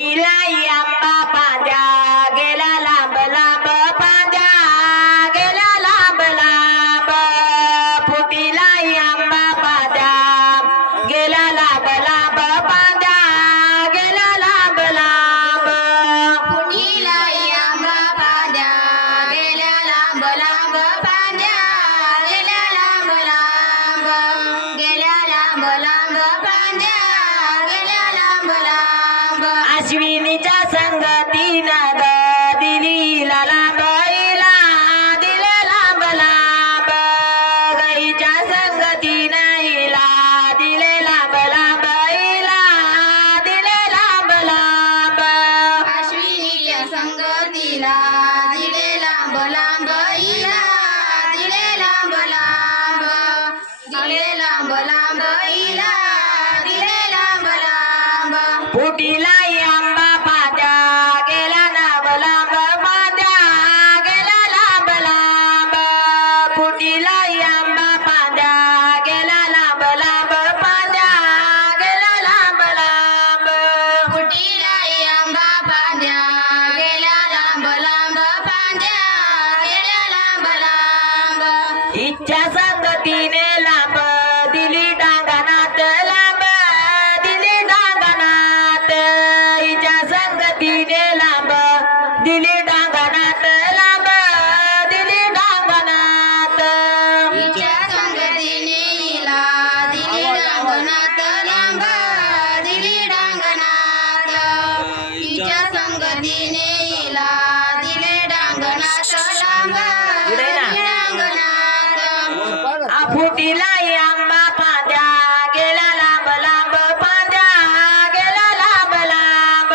इलाई आंबा पांजा गेला लांब लांब पांजा गेला लांब लांब फुटीलाई आंबा पांजा गेला लांब लांब पांजा गेला लांब लांब फुटीलाई आंबा पांजा गेला लांब लांब पांजा गेला लांब लांब गेला लांब लांब पांजा गेला लांब लांब अश्विनीच्या संगतीनं दिलीला लांबईला दिले लांब लांब गाईच्या संगतीनं हिला दिले लांब लांबईला दिले लांब लांब अश्विनीच्या संगतीला दिले लांब लांब हिला दिले लांब लांब दिले लांब लांब हिला दिले लांब लांब फुटीलाई आंबा पांजा गेला लांब लांब पांजा गेला लांब लांब फुटीलाई आंबा पांजा गेला लांब लांब पांजा गेला लांब लांब फुटीलाई आंबा पांजा गेला लांब लांब पांजा गेला लांब लांब इच्छा संगतीने लांब दिली डांगणात लांब दिली डांगणात इच्छा संगतीने लांब दिली डांगणात लांब दिली डांगणात हिच्या संगतीने हिला दिली डांगणात लांब दिली डांगणात हिच्या संगतीने हिला दिले डांगणात लांब दिली डांगणात फुटीलाई आंबा पांजा गेला लांब लांब पांजा गेला लांब लांब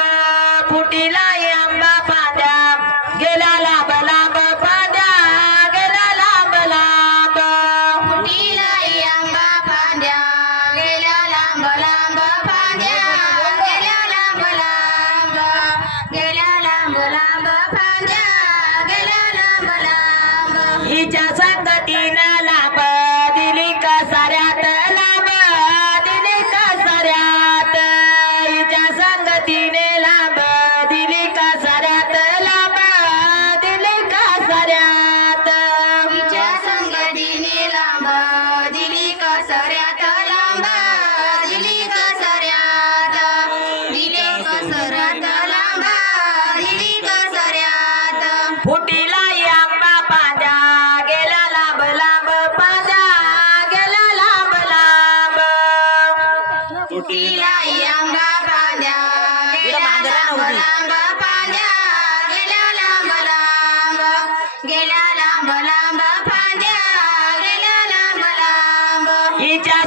फुटीलाई आंबा पांजा गेला लांब लांब पांजा गेला लांब लांब फुटीलाई आंबा पांजा गेला लांब लांब पांजा गेला लांब लांब गेला लांब लांब पांजा गेला लांब लांब हिच्या संगतीनं लांब दिली कसाऱ्यात लांब दिली कसाऱ्यात हिच्या संगतीने लांब दिली कसाऱ्यात लांब दिली कसाऱ्यात हिच्या संगतीने लांब दिली कसऱ्यात लांब दिली कसऱ्यात दिली कसऱ्यात लांब दिली कसऱ्यात फुटीलाई आंबा पांजा गेला लांब लांब पांजा गेला लांब लांब फुटीलाई आंबा पांजा गेला लांब लांब पांजा गेला लांब लांब गेला लांब लांब पांजा गेला लांब लांब हिच्या